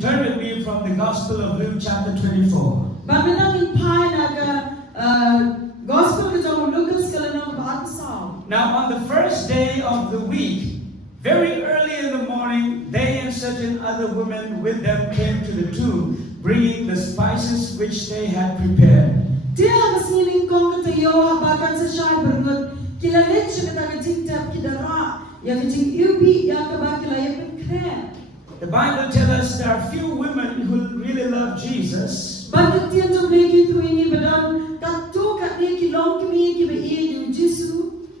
turn with me from the Gospel of Luke chapter 24. Now on the first day of the week, very early in the morning, they and certain other women with them came to the tomb, bringing the spices which they had prepared. The Bible tells us there are few women who really love Jesus.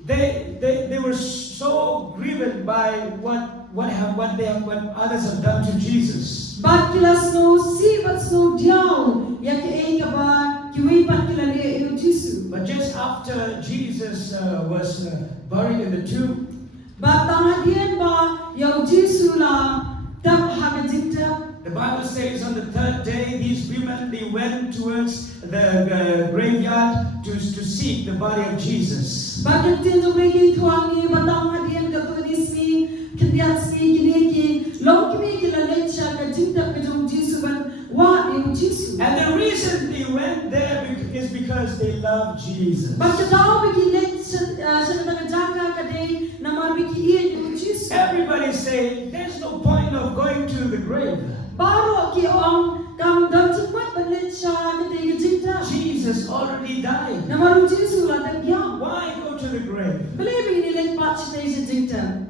They were so grieved by what others have done to Jesus. But just after Jesus was buried in the tomb, the Bible says on the third day, these women, they went towards the graveyard to seek the body of Jesus. And the reason they went there is because they love Jesus. Everybody say, there's no point of going to the grave. Jesus already died. Why go to the grave?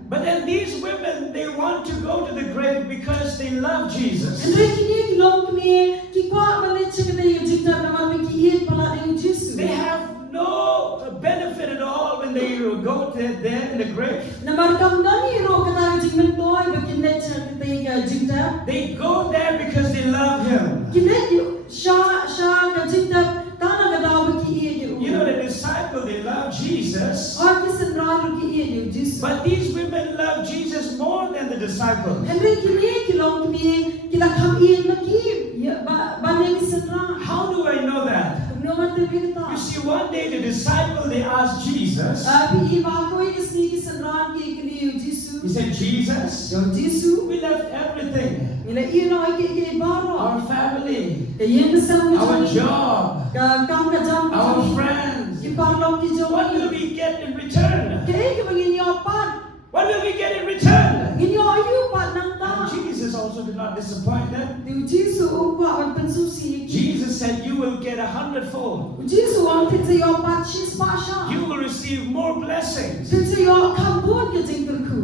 But then these women, they want to go to the grave because they love Jesus. They have no benefit at all when they go there in the grave. They go there because they love Him. You know, the disciples, they love Jesus. But these women love Jesus more than the disciples. How do I know that? You see, one day the disciple, they asked Jesus. He said, Jesus, we left everything. Our family, our job, our friends. What will we get in return? What will we get in return? And Jesus also did not disappoint them. Jesus said, you will get 100-fold. You will receive more blessings. The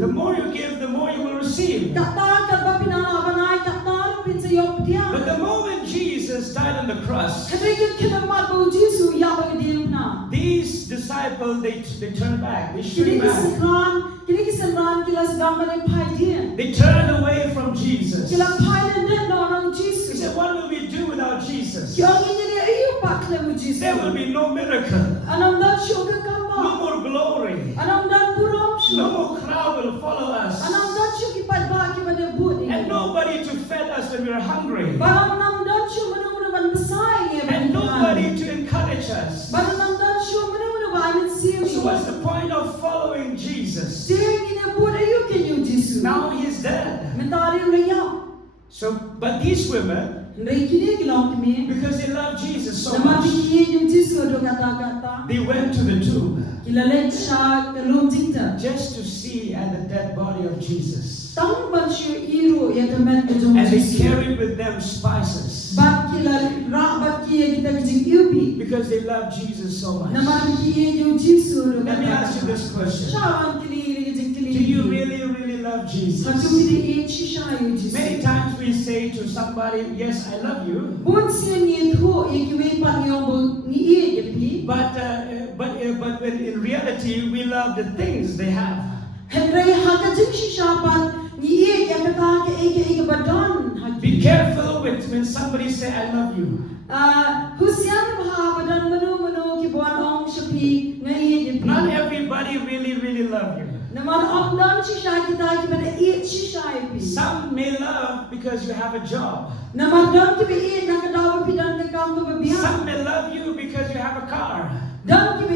more you give, the more you will receive. But the moment Jesus died on the cross, these disciples, they turned back. They shrink back. They turned away from Jesus. He said, what will we do without Jesus? There will be no miracle. No more glory. No more crowd will follow us. And nobody to feed us when we are hungry. And nobody to encourage us. So what's the point of following Jesus? Now He's dead. So, but these women, because they love Jesus so much, they went to the tomb just to see at the dead body of Jesus. And they carried with them spices because they love Jesus so much. Let me ask you this question. Do you really love Jesus? Many times we say to somebody, yes, I love you. But when in reality, we love the things they have. Be careful when somebody say, I love you. Not everybody really love you. Some may love because you have a job. Some may love you because you have a car. Some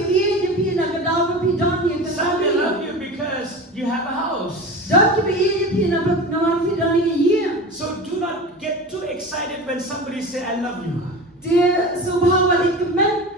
may love you because you have a house. Some So do not get too excited when somebody say I love you. Dia subhawa ikmen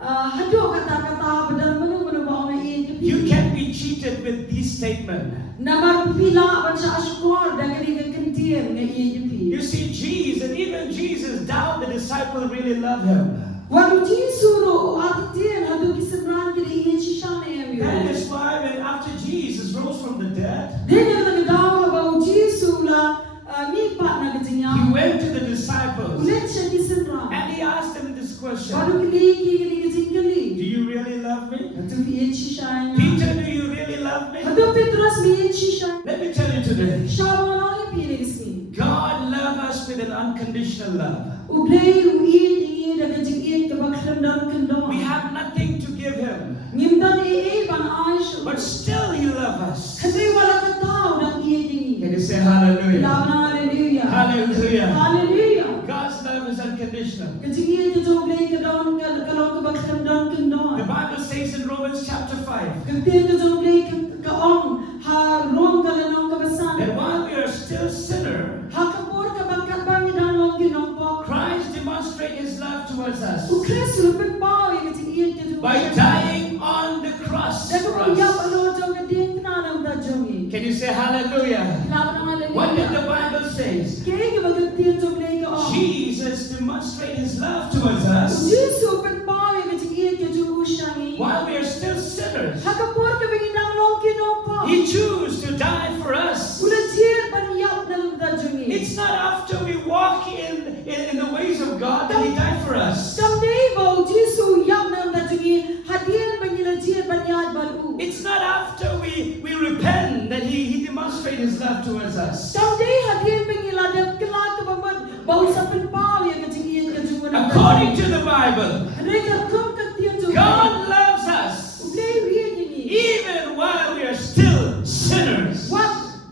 hadu kata-kata benar menu bawa ini. You can be cheated with these statements. Namar pila bansa asyukur dan kini kentir ngai ini. You see, Jesus, even Jesus doubt the disciple really love him. Walau Jisu ro artian hadu kisabran kini ini shane emi. That is why when after Jesus rose from the dead, dia kata dawa bau Jisu la mi pat na ketinya. he went to the disciples Ulet siya kisabran. and he asked them this question. Walau kini ketinggali. Do you really love me? Hadu mi shane. Peter, do you really love me? Hadu Petrus mi shane. Let me tell you today, Shawan ay pinismi. God loves us with an unconditional love. Ublay uin da kajing kabakram dan kendong. We have nothing to give him, Ngimdan ban aish. but still he loves us. Kadri wala katao dan dingi. Can you say hallelujah? Hallelujah. Hallelujah. Hallelujah. God's love is unconditional. Kajing ka ublay ka don kalau kabakram dan kendong. The Bible says in Romans chapter 5 Kapir ka ublay ka on ha rom kalanong kabasan. that while we are still sinners, Hakapor ka bakat bang dan long ginong. Christ demonstrates his love towards us Ukres lupit pao kajing ka by dying on the cross Dapat for menjawab us. Allah jauh kedin kenal dah jauhi. Can you say hallelujah? What did the Bible say? Kaya bagat dia jauh lagi oh. Jesus demonstrates his love towards us Jisu penpawi kecik ia keju ushangi. while we are still sinners. Hakapur ke benginang long kinopa. He chose to die for us. Udah cier banyak dalam dah jauhi. It's not after we walk in the ways of God that he died for us. Someday bau Jisu yang dalam dah jauhi hadian bangila cier banyak baru. It's not after we repent that he demonstrates his love towards us. Someday hadian bangila dan kelak ke babat bau sapenpawi kecik ia keju. According to the Bible, Mereka kum ke dia jauhi. God loves us Ublay ia ini. even while we are still sinners. What?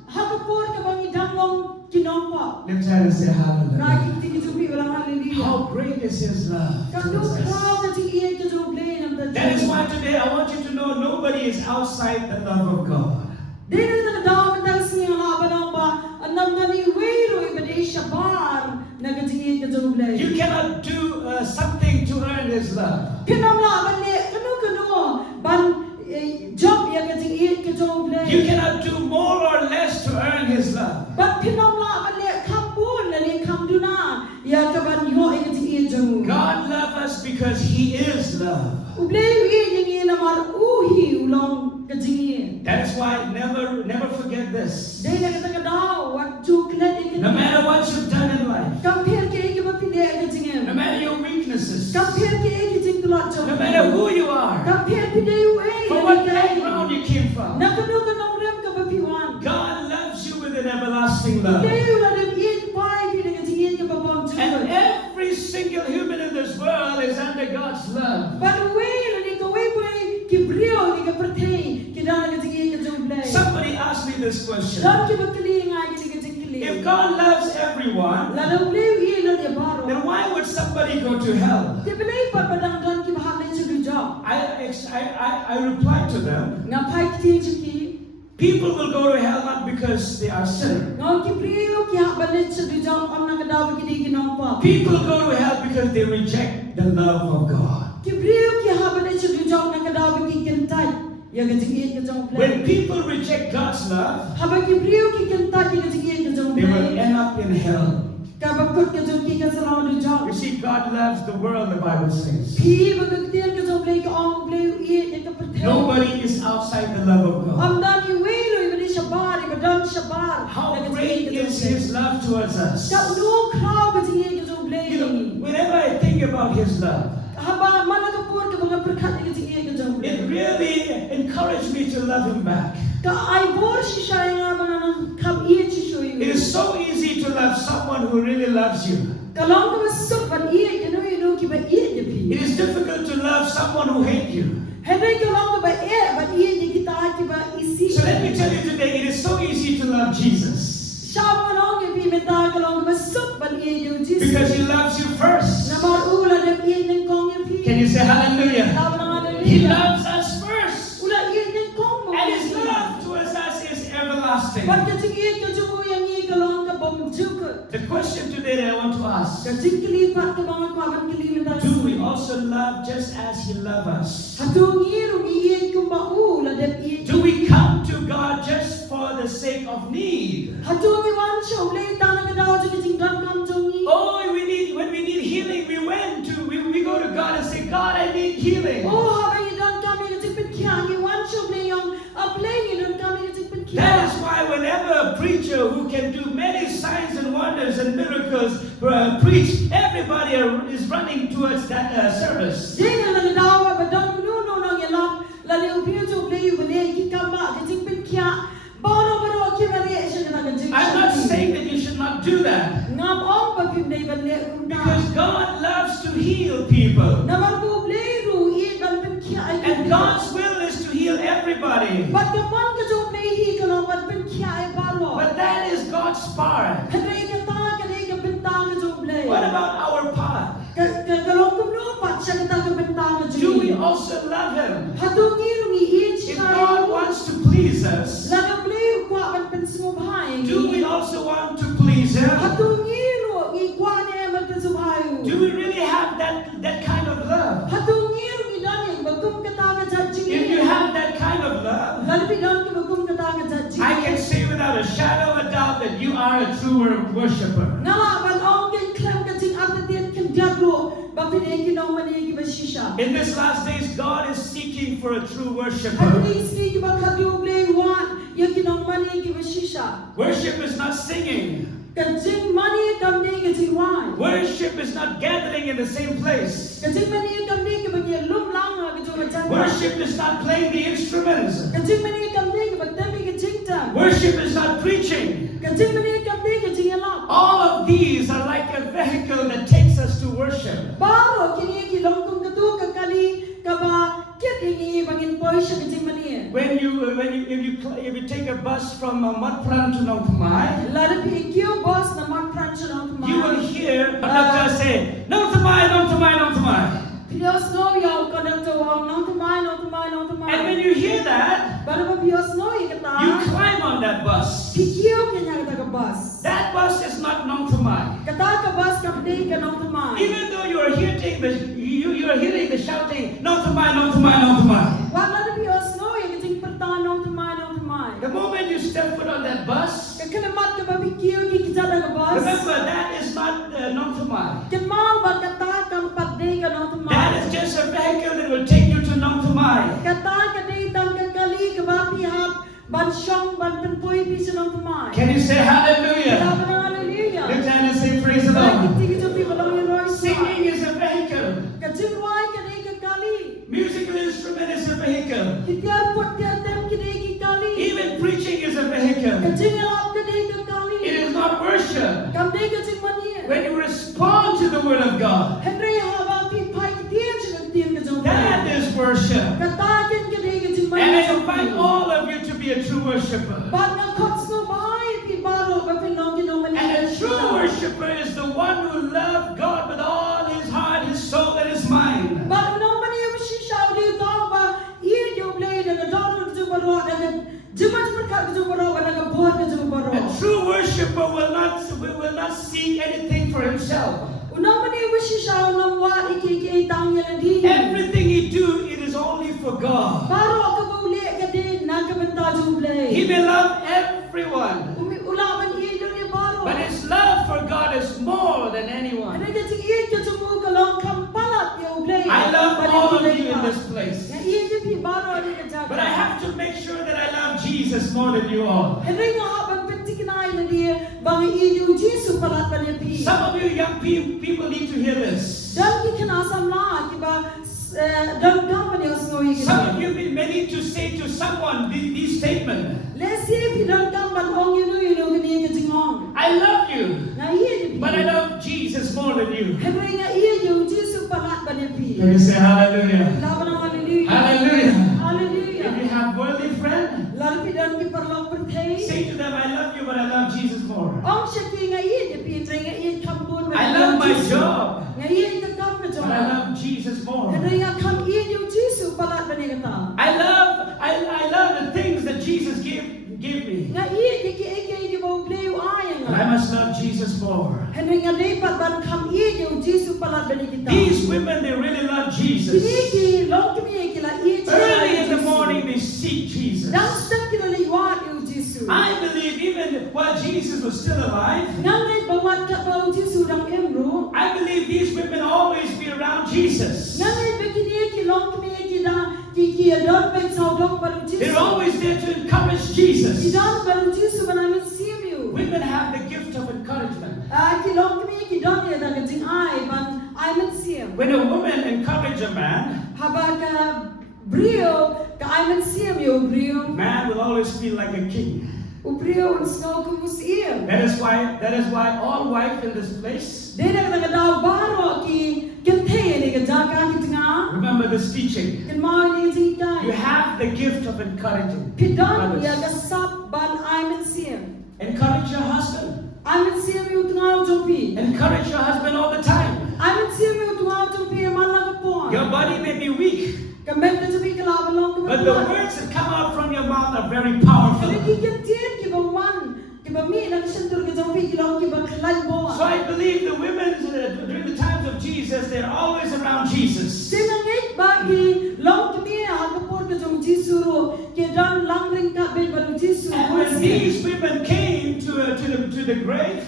Hakapur ke bangi danglong kinompa. Lift your hand and say hallelujah. Rakit tinggi jupi ulang haleluya. How great is his love Kadu towards us. kau kecik ia keju blay nam dah. That is why today I want you to know nobody is outside the love of God. Dia nak dalam benda sini Allah benamba. Anam nani wiru ibadai shabar nak kecik ia keju blay. You cannot do something to earn his love. Kenam lah balik kenu ban job ia kecik ia keju blay. You cannot do more or less to earn his love. Ban kenam lah balik kampun lali kamduna ia kaban yo ia kecik ia keju. God loves us because he is love. Ublay ia yang namar uhi ulang kecik ia. That is why never forget this. Dia nak kata kau waktu kena dia. No matter what you've done in life, Compare ke ke bapilih ke jengem. no matter your weaknesses, Compare ke ke jeng kelak jauh. no matter who you are, Compare ke dia from what background you came from, Nak kena kena rem ke bapiwan. God loves you with an everlasting love. Dia ulah dia biar pai ke ke jengem ke babam And jauh. every single human in this world is under God's love. But way ni ke way boy ke brio ni ke pertai ke dah ke jengem ke jauh belai. Somebody asked me this question. Dan ke bakli ngai ke jeng keli. If God loves everyone, Lalu beliau ia lah dia baru. then why would somebody go to hell? Dia beli padang dan ke bahang ni sudah jauh. I replied to them, Ngapai kita ciki? people will go to hell not because they are sinners. Ngau ki beliau ki hak balik sudah jauh orang nak dah begini kenapa? People go to hell because they reject the love of God. Ki beliau ki hak balik sudah jauh nak dah begini kentai. Ya kecik ke jauh When play. people reject God's love, Haba ki beliau ki kentai ki kecik ke jauh they will play. end up in hell. Kabakut ke jauh ki ke selalu jauh. You see, God loves the world, the Bible says. Pi bagaktian ke jauh play ke orang beliau ia ke pertama. Nobody is outside the love of God. Amdani wero ibadi shabar ibadan shabar. How great is His love towards us. Tak lu kau kecik ke jauh play. You know, whenever I think about His love, Haba mana kapur ke bangga perkat ke kecik ke jauh play. it really encouraged me to love Him back. Ka ai bor si sayang mana kam ia chisui. It is so easy to love someone who really loves you. Kalau kau masuk ban ia you ki ba ia je pi. It is difficult to love someone who hates you. Henry kalau kau ba ia ban ia je kita ki ba isi. So let me tell you today, it is so easy to love Jesus. Siapa orang yang pi minta kalau kau masuk ban ia je Jesus. Because He loves you first. Namar ula dan ia yang kau yang pi. Can you say hallelujah? He loves us first. Ula ia yang kau. And His love towards us is everlasting. Ban kecik ia ke jemu yang ia kalau kau question today that I want to ask. Ka jingkili pat ka mga kwaban kili na Do we also love just as He loves us? Hatungi rumiye kumbau la dep iye. Do we come to God just for the sake of need? Hatungi wan show le ta na kadaw ju jing dan kam jongi. Oh, when we need healing, we go to God and say, God, I need healing. Oh, ha ba dan kam ni jing pin kya ni wan show le yong aplay ni dan kam ni jing pin kya. That is why whenever a preacher who can do many signs and wonders and miracles preach, everybody is running towards that service. Jing la kadaw ba dan no yelap la le upiyo jo le yu le ki kamba ka jing pin kya. I'm not saying that you should not do that. Because God loves to heal people. And God's will is to heal everybody. But that is God's part. What about our part? Do we also love Him? If God wants to please us, do we also want to please Him? Do we really have that kind of love? If you have that kind of love, I can say without a shadow of a doubt that you are a true worshiper. In this last days, God is seeking for a true worshiper. Worship is not singing. Worship is not gathering in the same place. Worship is not playing the instruments. Worship is not preaching. All of these are like a vehicle that takes us to worship. If you take a bus from Matpran to Nongthamai, you will hear a doctor say, Nongthamai, Nongthamai, Nongthamai. And when you hear that, you climb on that bus. That bus is not Nongthamai. Even though you are hearing the shouting, Nongthamai, Nongthamai, Nongthamai. The moment you step foot on that bus, remember that is not Nongthamai. That is just a vehicle that will take you to Nongthamai. Can you say hallelujah? Lift hand and say praise the Lord. Singing is a vehicle. Musical instrument is a vehicle. Even preaching is a vehicle. It is not worship. When you respond to the word of God, that is worship. And I invite all of you to be a true worshiper. And a true worshiper is the one who loves God with all his heart, his soul, and his mind. A true worshiper will not seek anything for himself. Everything he do, it is only for God. He may love everyone, but his love for God is more than anyone. I love all of you in this place, but I have to make sure that I love Jesus more than you all. Some of you young people need to hear this. Some of you may need to say to someone these statements. I love you, but I love Jesus more than you. Can you say hallelujah? Hallelujah. If you have worldly friends, say to them, I love you, but I love Jesus more. I love my job, but I love Jesus more. I love the things that Jesus gave me. But I must love Jesus more. more. Henry nga dapat ban kam iyo Jisu palat bani kita. These women, they really love Jesus. Kini long kini kila iyo. Early in the morning, they seek Jesus. Dan step kila liwat iyo Jisu. I believe even while Jesus was still alive, Ngangai bawat ka baw Jisu dang emro. I believe these women always be around Jesus. Ngangai begini kilong kini kita ki adon ben saudok baru Jisu. They're always there to encourage Jesus. Idon baru Jisu banamin siu. Women have the gift of encouragement. Kilong kini kidon ya dang jing ai ban ai men siu. When a woman encourages a man, Habaka brio ka ai men siu yo brio. man will always feel like a king. Ubrio uns no kumus iu. That is why all wife in this place, Deda ka daw baro ki kenthe ni ka jaka ki tinga. remember this teaching. Kan mau ni jing You kai. have the gift of encouraging Pidon ya ka others. sap ban ai men siu. Encourage your husband. Ai men siu yo tinga jopi. Encourage your husband all the time. Ai men siu yo tinga jopi mala ka pon. Your body may be weak, Kamet ka jopi ka laban long but the words that come out from your mouth are very powerful. Kalau kita tiada kita wan, kita mi nak sentuh kita jampi kita kita kelai bawa. So I believe the women during the times of Jesus, they're always around Jesus. Senangit bagi long kini aku pun kita jom Jisu kita dan lang ring tak ben baru Jisu. And when these women came to the grave,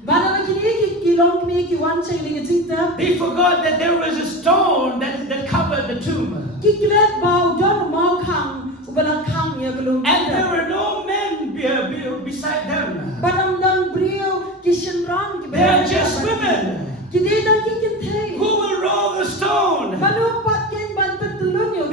Bana lagi ni kita long kini kita wan ceng dengan cinta. they forgot that there was a stone that covered the tomb. Kita lihat bau dan mau kang, ubalang kang ya belum. And there were no men beside them. Badam dan brio kishen rang. They are just women. Kita dan kita teh. Who will roll the stone? Banu patken ban pentulun yo.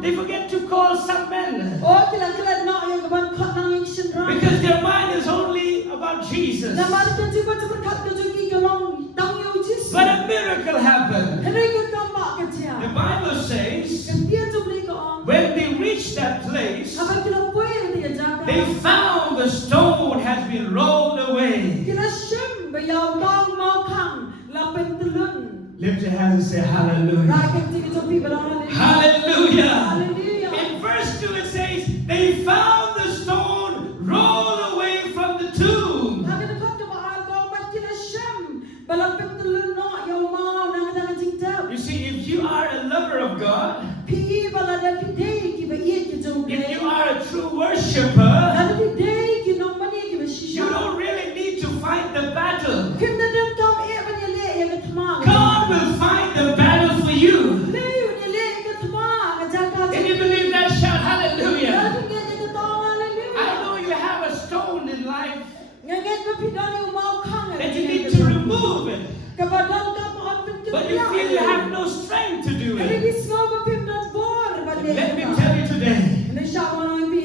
They forget to call some men. Oh, kila nak yang keban kat nang yang kishen rang. Because their mind is only about Jesus. Nama kita cuba berkat kejuki kelong tang yo Jisu. But a miracle happened. Henry kita tambah kerja. The Bible says, Dia tu beli ke orang. when they reached that place, Apa kita boleh dia jaga. they found the stone had been rolled away. Kita sem bayau tang mau kang lapen telun. Lift your hands and say hallelujah. Rakyat kita tu pi berang. Hallelujah. Hallelujah. In verse 2 it says, they found the stone rolled away from the tomb. Kami dapat kebal kau mat kita sem balapen telun nak yo mau nang nang cinta. You see, if you are a lover of God, Pi balada pi day kita iya kita jom. if you are a true worshiper, Lalu pi day kita nak mani kita you shisha. don't really need to fight the battle. Kita dan kau banyale yang ketma. God will fight the battle for you. Leu nyale yang ketma jaga. Can you believe that? Shout hallelujah. Lalu kita jaga tahu haleluya. I know you have a stone in life Ngangat berpidana yang mau kang. that you need to remove it, Kebadan kamu akan but you feel you have no strength to do Jadi it. semua berpindah bor. Let me tell you today,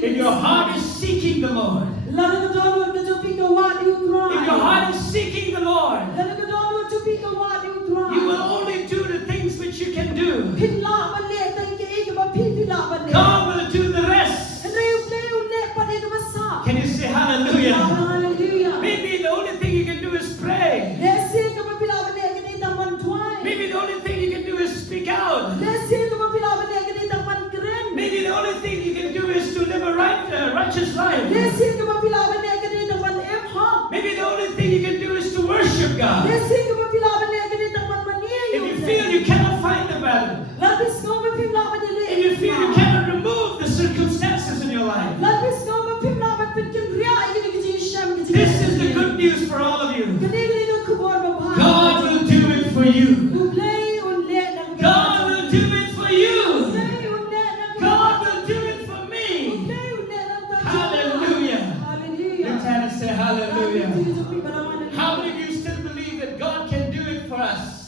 if your heart is seeking the Lord, Lalu kedua kita pikir wat diutrai. if your heart is seeking the Lord, Lalu kedua kita pikir wat diutrai. you will only do the things which you can do. Pinlah balik tak ke pinlah balik. God will do the rest. Leu lek pada ke besar. Can you say hallelujah? Haleluya. Maybe the only thing you can do is pray. Lesi ke pinlah balik ke taman tuai. Maybe the only thing you can do is speak out. Lesi ke pinlah balik ke taman keren. Maybe the only thing you can do is to live a righteous life. Lesi ke pinlah balik ke taman emham. Maybe the only thing you can do is to worship God. Lesi ke pinlah balik ke taman mania. If you feel you cannot fight the battle, Lapis ngombe pinlah balik. if you feel you cannot remove the circumstances in your life, Lapis ngombe pinlah balik ria ini ke jisham ke jisham. this is the good news for all of you. Kedai ke kubur bapa. God will do it for you. Ublay unle nang. God will do it for you. Ublay unle nang. God will do it for me. Ublay unle nang. Hallelujah. Hallelujah. Lift hand and say hallelujah. Hallelujah. How many of you still believe that God can do it for us?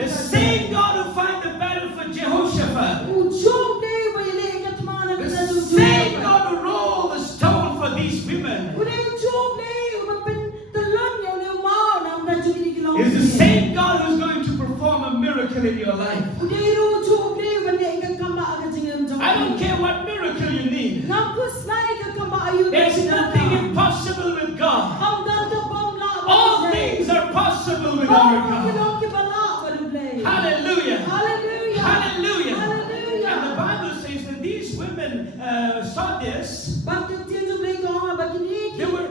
The same God who fight the battle for Jehoshaphat, the same God who rolled the stone for these women, is the same God who's going to perform a miracle in your life. I don't care what miracle you need. There's nothing impossible with God. All things are possible with our God. Hallelujah. Hallelujah. Hallelujah. Hallelujah. And the Bible says when these women saw this, they were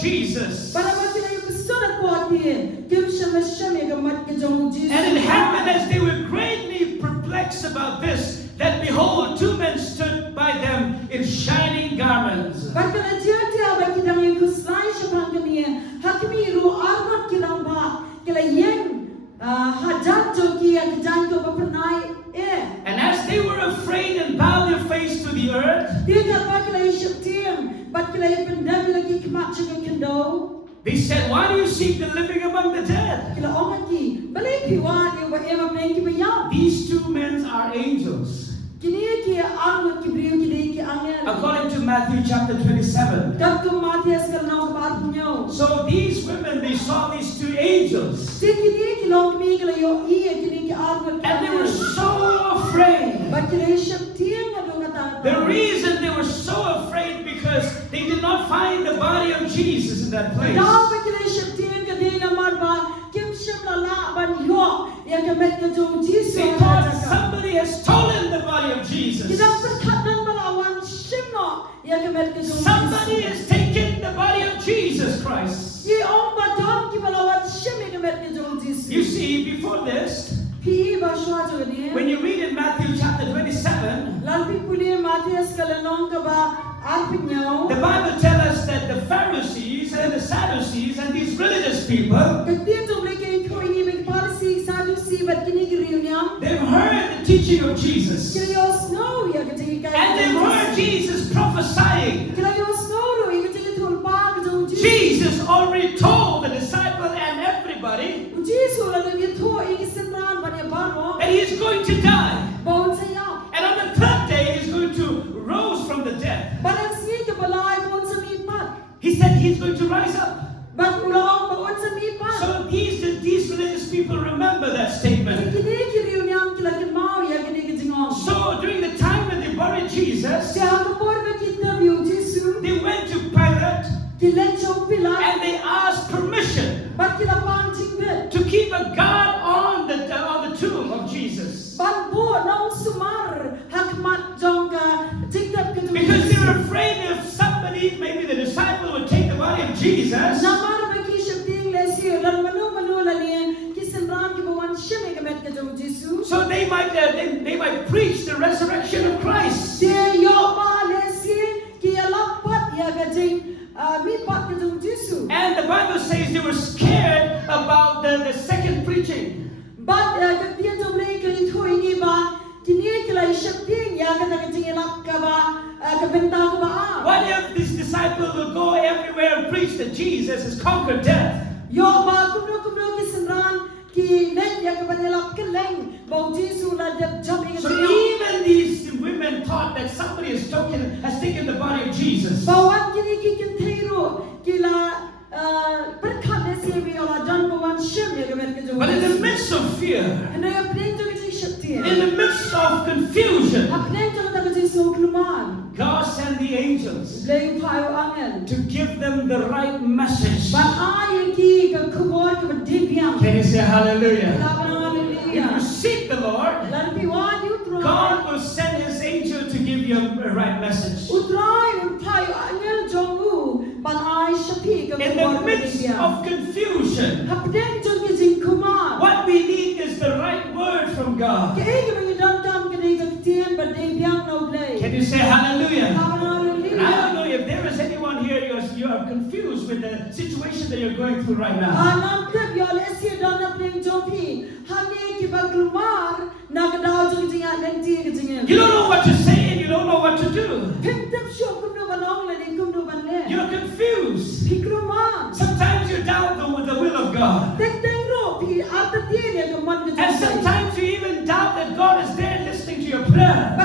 Jesus. Para ba kila yung surat ko ati, kim shame gamat ke jong Jesus. And it happened as they were greatly perplexed about this, that behold, two men stood by them in shining garments. Bakala dia ba kidang yung kuslay siya kaniya, hakimi ru armat kidang ba, kila yang hajan jo kia kijan ko bapanay And as they were afraid and bowed their face to the earth, they said, why do you seek the living among the dead? These two men are angels. According to Matthew chapter 27. So these women, they saw these two angels. And they were so afraid. The reason they were so afraid because they did not find the body of Jesus in that place. They thought somebody has stolen the body of Jesus. Somebody has taken the body of Jesus Christ. You see, before this, when you read in Matthew chapter 27, the Bible tells us that the Pharisees and the Sadducees and these religious people, they've heard the teaching of Jesus. And they've heard Jesus prophesying. Jesus already told the disciple and everybody that he is going to die. And on the third day he is going to rise from the dead. He said he is going to rise up. So these religious people remember that statement. So during the time when they buried Jesus, they went to Pilate and they asked permission to keep a guard on the tomb of Jesus. Because they were afraid if somebody, maybe the disciple, would take the body of Jesus, so they might preach the resurrection of Christ. And the Bible says they were scared about the second preaching. What if this disciple will go everywhere and preach that Jesus has conquered death? So even these women thought that somebody has taken the body of Jesus. But in the midst of fear, in the midst of confusion, God sent the angels to give them the right message. Can you say hallelujah? If you seek the Lord, God will send His angel to give you a right message. In the midst of confusion, what we need is the right word from God. Can you say hallelujah? And I don't know if there is anyone here you are confused with the situation that you're going through right now. You don't know what to say and you don't know what to do. You're confused. Sometimes you doubt the will of God. And sometimes you even doubt that God is there listening to your prayer.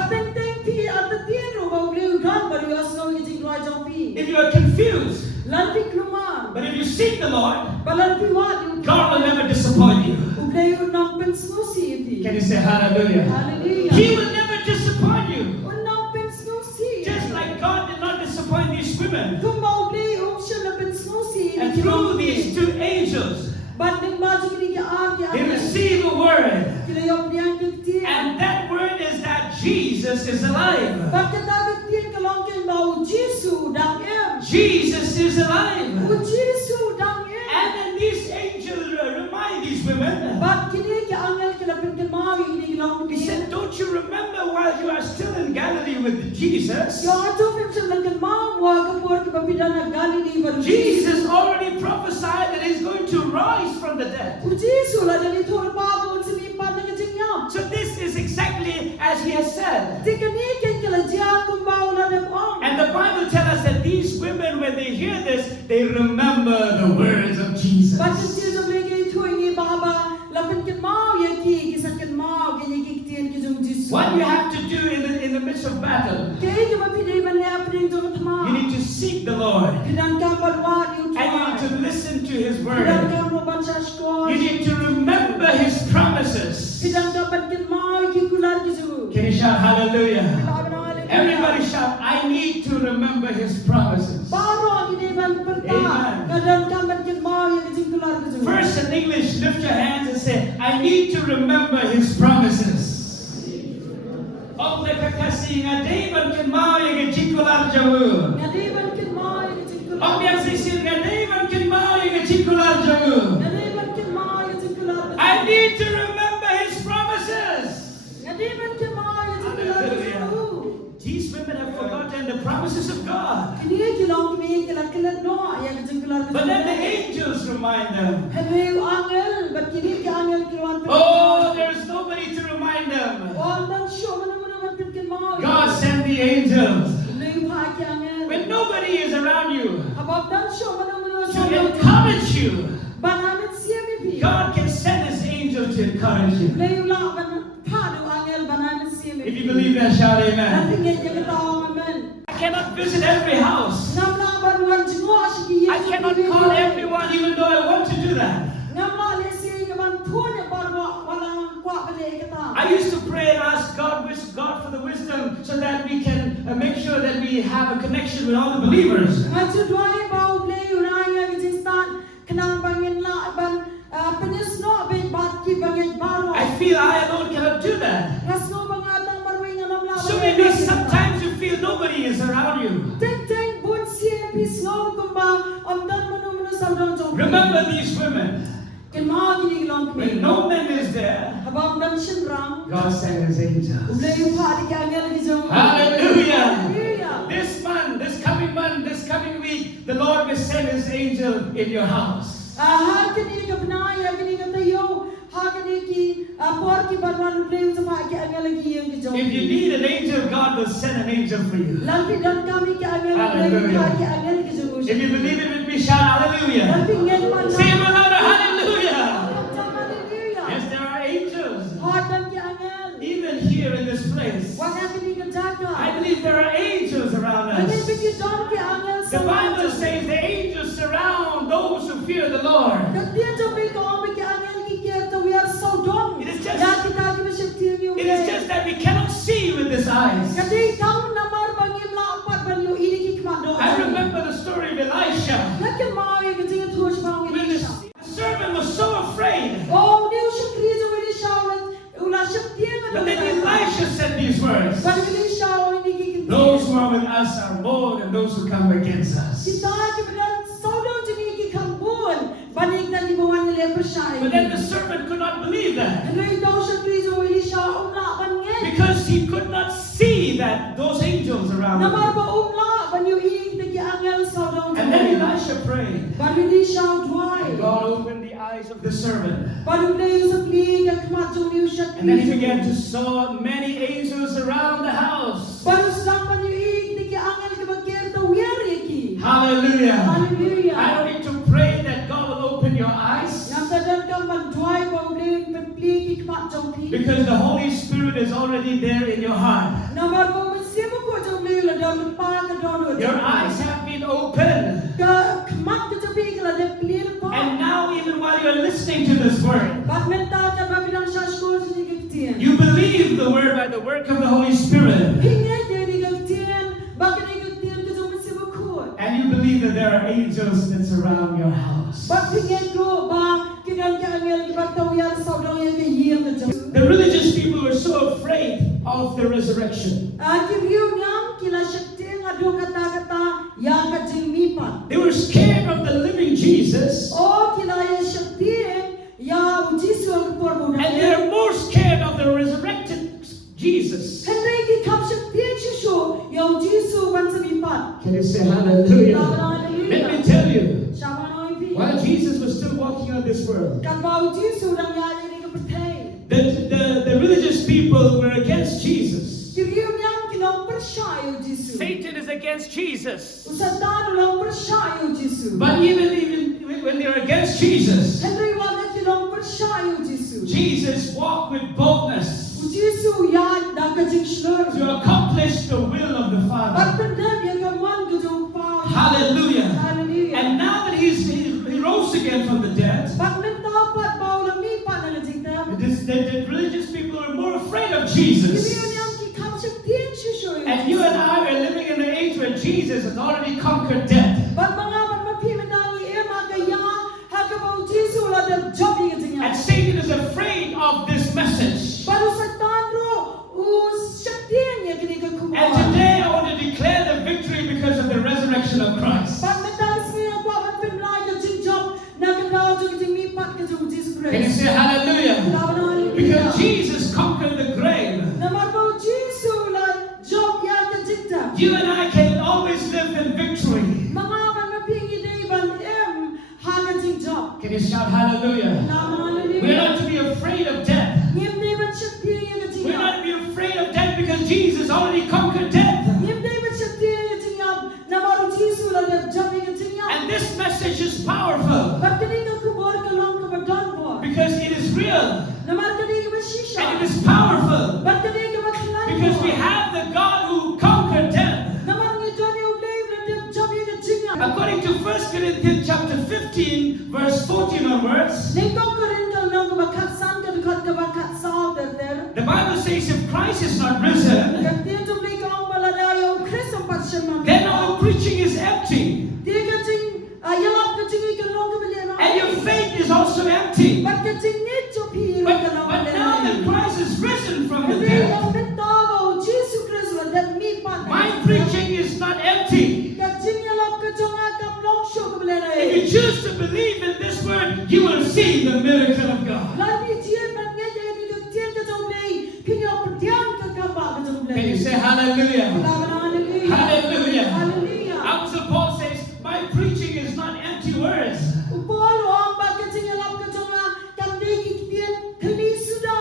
If you are confused, but if you seek the Lord, God will never disappoint you. Can you say hallelujah? Hallelujah. He will never disappoint you. Just like God did not disappoint these women. And through these two angels, they receive a word. And that word is that Jesus is alive. Jesus is alive. And then these angels remind these women. He said, don't you remember while you are still in Galilee with Jesus? Jesus already prophesied that he's going to rise from the dead. So this is exactly as he has said. And the Bible tells us that these women, when they hear this, they remember the words of Jesus. What you have to do in the midst of battle, you need to seek the Lord. And you need to listen to his word. You need to remember his promises. Can you shout hallelujah? Everybody shout, I need to remember his promises. Amen. First in English, lift your hands and say, I need to remember his promises. I need to remember his promises. These women have forgotten the promises of God. But then the angels remind them. Oh, there's nobody to remind them. God sent the angels. When nobody is around you to encourage you, God can send his angel to encourage you. If you believe that, shout amen. I cannot visit every house. I cannot call everyone even though I want to do that. I used to pray and ask God for the wisdom so that we can make sure that we have a connection with all the believers. I feel I alone cannot do that. So maybe sometimes you feel nobody is around you. Remember these women. When no man is there, God sent his angels. Hallelujah. This month, this coming week, the Lord will send his angel in your house. If you need an angel, God will send an angel for you. Hallelujah. If you believe it with me, shout hallelujah. Say it louder, hallelujah. Yes, there are angels. Even here in this place. I believe there are angels around us. The Bible says the angels surround those who fear the Lord. It is just that we cannot see with this eyes. I remember the story of Elisha. When the servant was so afraid. But then Elisha said these words. Those who are with us are more than those who come against us. But then the servant could not believe that. Because he could not see that those angels around him. And then Elisha prayed. And God opened the eyes of the servant. And then he began to saw many angels around the house. Hallelujah. I don't need to pray that God will open your eyes. Because the Holy Spirit is already there in your heart. Your eyes have been opened. And now even while you're listening to this word, you believe the word by the work of the Holy Spirit. And you believe that there are angels that surround your house. The religious people were so afraid of the resurrection. They were scared of the religious people were against Jesus. Satan is against Jesus. But even when they're against Jesus, Jesus walked with boldness to accomplish the will of the Father. Hallelujah. And now that he rose again from the dead, the religious people are more afraid of Jesus. And you and I are living in the age where Jesus has already conquered death. And Satan is afraid of this message. And today I want to declare the victory because of the resurrection of Christ. Can you say hallelujah? Because Jesus conquered the grave. You and I can always live in victory. Can you shout hallelujah? We're not to be afraid of death. We're not to be afraid of death because Jesus already conquered death. And this message is powerful because it is real and it is powerful because we have the God who conquered death. According to 1 Corinthians chapter 15, verse 14 onwards, the Bible says if Christ is not risen, then our preaching is empty. And your faith is also empty. But now that Christ is risen from the dead, my preaching is not empty. If you choose to believe in this word, you will see the miracle of God. Can you say hallelujah? Hallelujah. Apostle Paul says, my preaching is not empty words.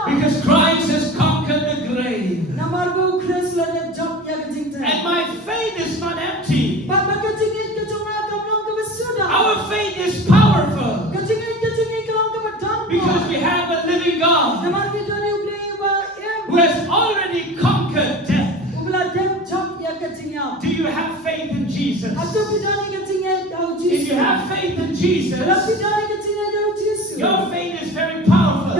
Because Christ has conquered the grave. And my faith is not empty. Our faith is powerful. Because we have a living God who has already conquered death. Do you have faith in Jesus? If you have faith in Jesus, your faith is very powerful.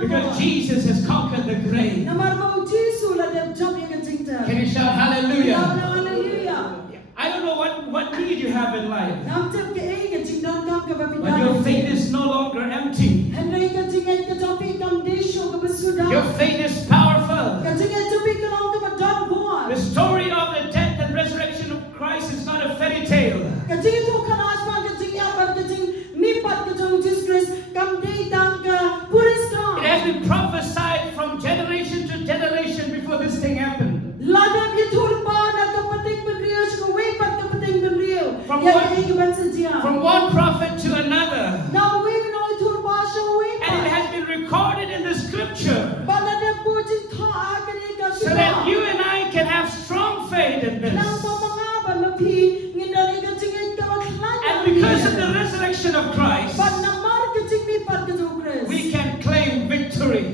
Because Jesus has conquered the grave. Can you shout hallelujah? I don't know what need you have in life. But your faith is no longer empty. Your faith is powerful. The story of the death and resurrection of Christ is not a fairy tale. It has been prophesied from generation to generation before this thing happened. From one prophet to another. And it has been recorded in the scripture. So that you and I can have strong faith in this. And because of the resurrection of Christ, we can claim victory.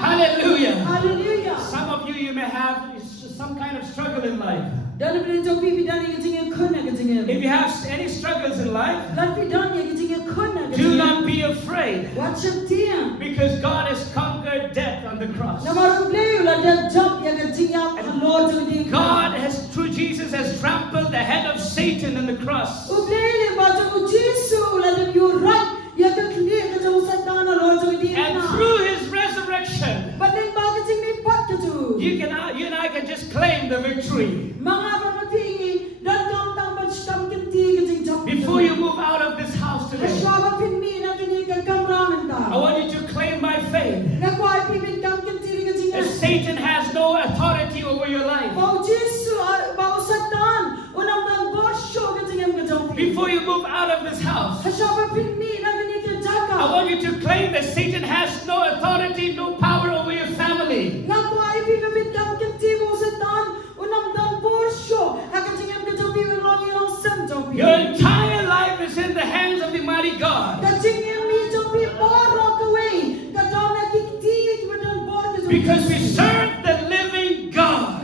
Hallelujah. Hallelujah. Some of you may have some kind of struggle in life. If you have any struggles in life, do not be afraid. Because God has conquered death on the cross. God has, through Jesus, has trampled the head of Satan on the cross. And through his resurrection, you and I can just claim the victory. Before you move out of this house today, I want you to claim my faith. That Satan has no authority over your life. Before you move out of this house, has no authority, no power over your family. Your entire life is in the hands of the mighty God. Because we serve the living God.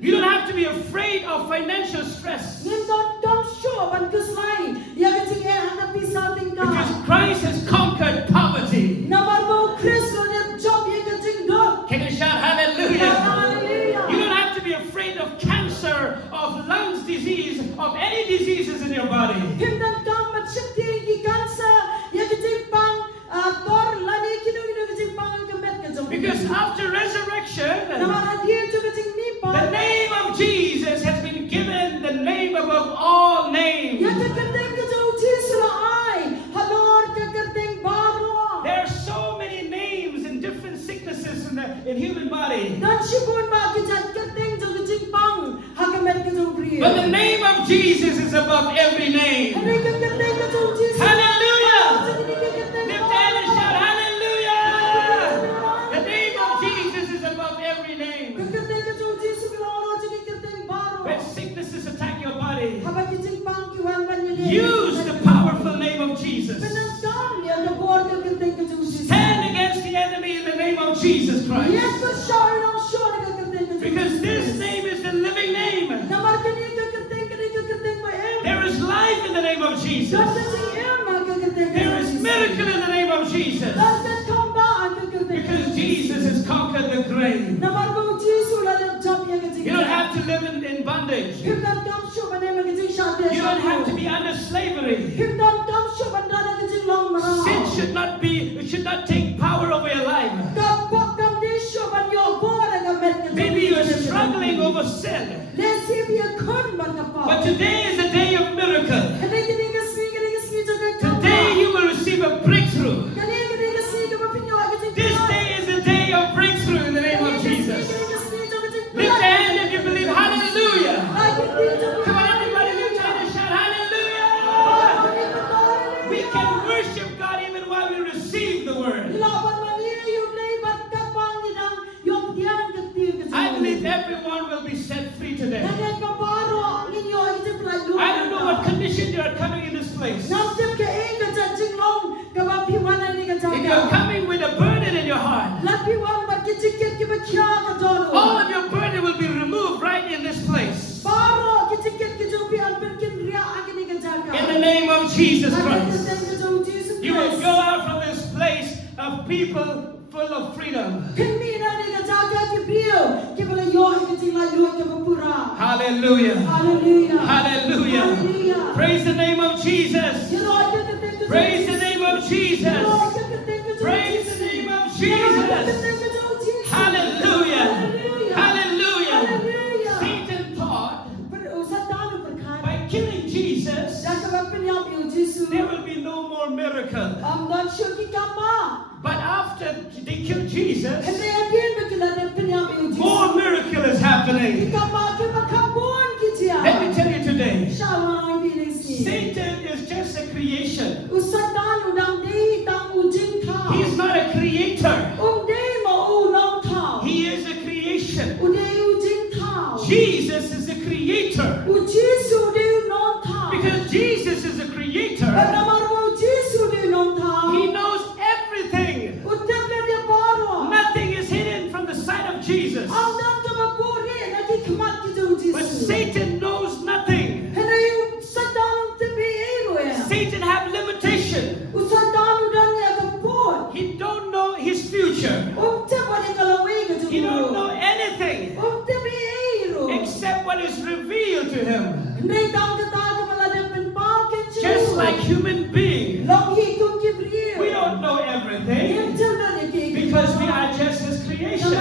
You don't have to be afraid of financial stress. Because Christ has conquered poverty. Can you shout hallelujah? You don't have to be afraid of cancer, of lungs disease, of any diseases in your body. Because after resurrection, the name of Jesus has been given the name above all names. There are so many names in different sicknesses in human body. But the name of Jesus is above every name. Hallelujah! Lift hand and shout hallelujah! The name of Jesus is above every name. When sicknesses attack your body, use the powerful name of Jesus. Stand against the enemy in the name of Jesus Christ. Because this name is the living name. There is life in the name of Jesus. There is miracle in the name of Jesus. Because Jesus has conquered the grave. You don't have to live in bondage. You don't have to be under slavery. Sin should not take power over your life. Maybe you're struggling over sin. But today is a day of miracle. Today you will receive a breakthrough. This day is a day of breakthrough in the name of Jesus. Lift your hand if you believe. Hallelujah. Come on, everybody, lift your hand and shout hallelujah. We can worship God even while we receive the word. I believe everyone will be set free today. I don't know what condition you are coming in this place. If you're coming with a burden in your heart, all of your burden will be removed right in this place. In the name of Jesus Christ, you will go out from this place of people full of freedom. Hallelujah. Hallelujah. Hallelujah. Praise the name of Jesus. Praise the name of Jesus. Praise the name of Jesus. Hallelujah. Hallelujah. Satan thought by killing Jesus there will be no more miracle. But after they killed Jesus, more miracle is happening. Let me tell you today, Satan is just a creation. He is not a creator. He is a creation. Jesus is the creator. Because Jesus is the creator, he knows everything. Nothing is hidden from the sight of Jesus. But Satan knows nothing. Satan have limitation. He don't know his future. He don't know anything except what is revealed to him. Just like human beings, we don't know everything because we are just his creation.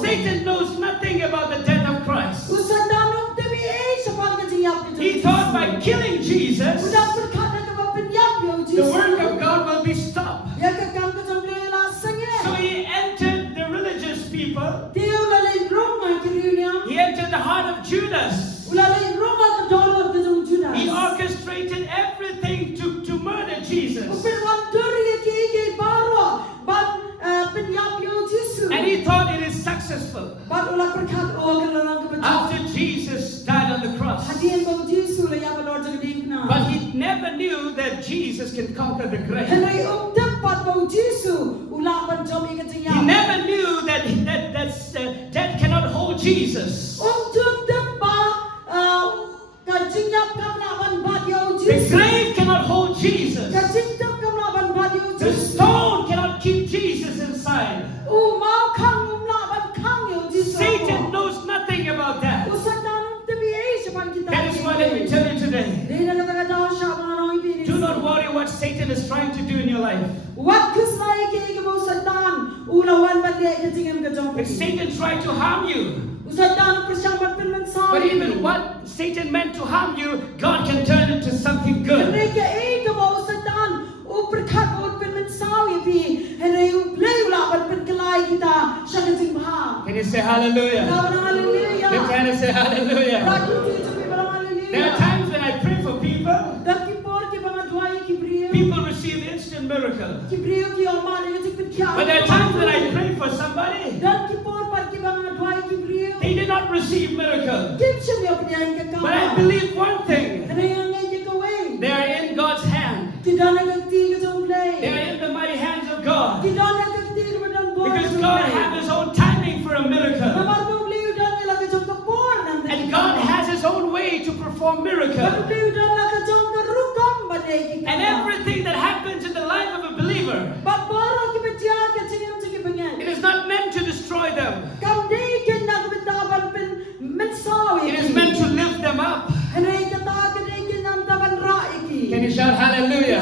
Satan knows nothing about the death of Christ. He thought by killing Jesus, the work of God will be stopped. So he entered the religious people. He entered the heart of Judas. He orchestrated everything never knew that Jesus can conquer the grave. He never knew that death cannot hold Jesus. The grave cannot hold Jesus. The stone cannot keep Jesus inside. Satan knows nothing about that. That is why let me tell you today. Do not worry what Satan is trying to do in your life. If Satan tried to harm you, but even what Satan meant to harm you, God can turn it to something good. Can you say hallelujah? Lift your hand and say hallelujah. There are times when I pray for people. People receive instant miracle. But there are times when I pray for somebody. They did not receive miracle. But I believe one thing. They are in God's hand. They are in the mighty hands of God. Because God has His own timing for a miracle. And God has His own way to perform miracles. And everything that happens in the life of a believer, it is not meant to destroy them. It is meant to lift them up. Can you shout hallelujah?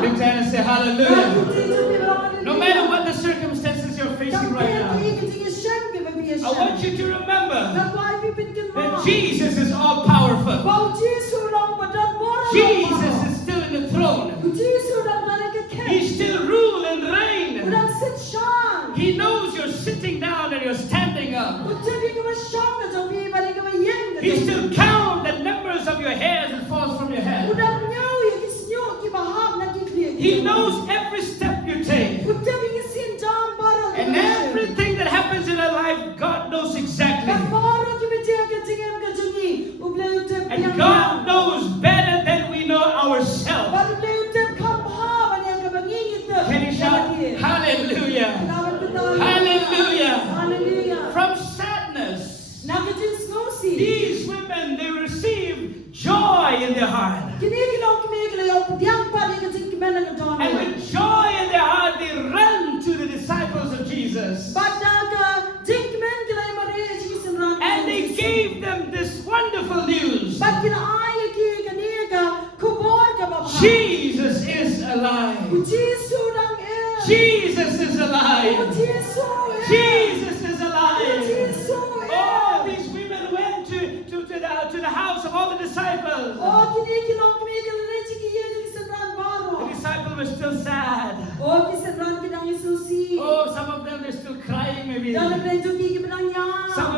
Lift your hand and say hallelujah. No matter what the circumstances you're facing right now, I want you to remember that Jesus is all powerful. Jesus is still in the throne. He still rules and reigns. He knows you're sitting down and you're standing up. He still counts the numbers of your hairs that falls from your head. He knows every step you take. And everything that happens in our life, God knows exactly. And God knows better than we know ourselves. Can you shout hallelujah? Hallelujah. From sadness, these women, they receive joy in their heart. And with joy in their heart, they run to the disciples of Jesus. And they gave them this wonderful news. Jesus is alive. Jesus is alive. Jesus is alive. Oh, these women went to the house of all the disciples. The disciples were still sad. Oh, some of them are still crying maybe. Some of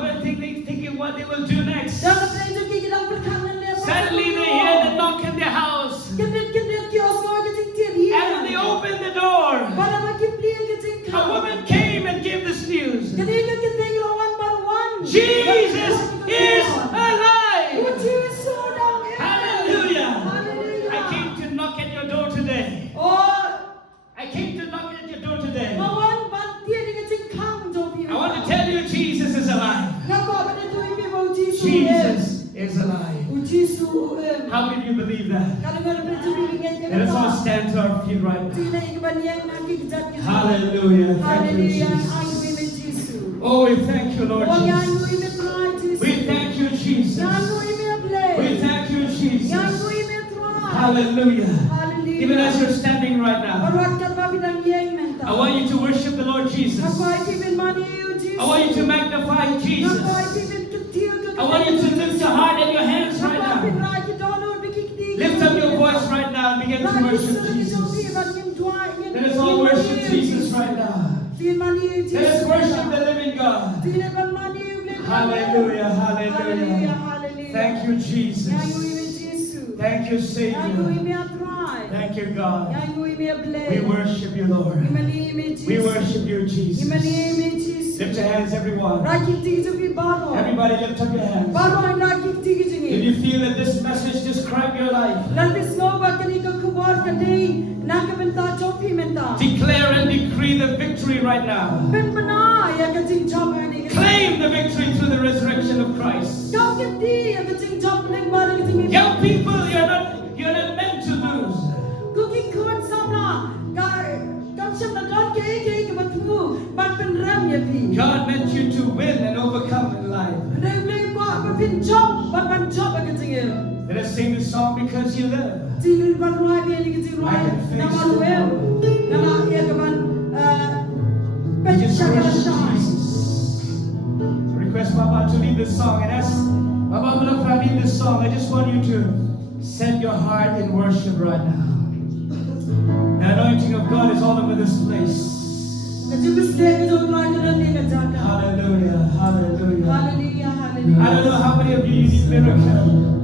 them thinking what they will do next. Suddenly they hear the knock in their house. And when they opened the door, a woman came and gave this news. Jesus is alive. Hallelujah. I came to knock at your door today. I came to knock at your door today. I want to tell you Jesus is alive. Jesus is alive. How many of you believe that? Let us all stand to our feet right now. Hallelujah. Thank you, Jesus. Oh, we thank you, Lord Jesus. We thank you, Jesus. We thank you, Jesus. Hallelujah. Even as you're standing right now, I want you to worship the Lord Jesus. I want you to magnify Jesus. I want you to lift your heart and your hands right now. Lift up your voice right now and begin to worship Jesus. Let us all worship Jesus right now. Let us worship the living God. Hallelujah, hallelujah. Thank you, Jesus. Thank you, Savior. Thank you, God. We worship you, Lord. We worship you, Jesus. Lift your hands, everyone. Everybody lift up your hands. If you feel that this message describes your life, Declare and decree the victory right now. Claim the victory through the resurrection of Christ. Young people, you're not meant to lose. God meant you to win and overcome in life. Let us sing this song because you live. I can face request Mama to lead this song, and as Mama will lead this song, I just want you to set your heart in worship right now. The anointing of God is all over this place. Hallelujah, hallelujah. I don't know how many of you need miracle.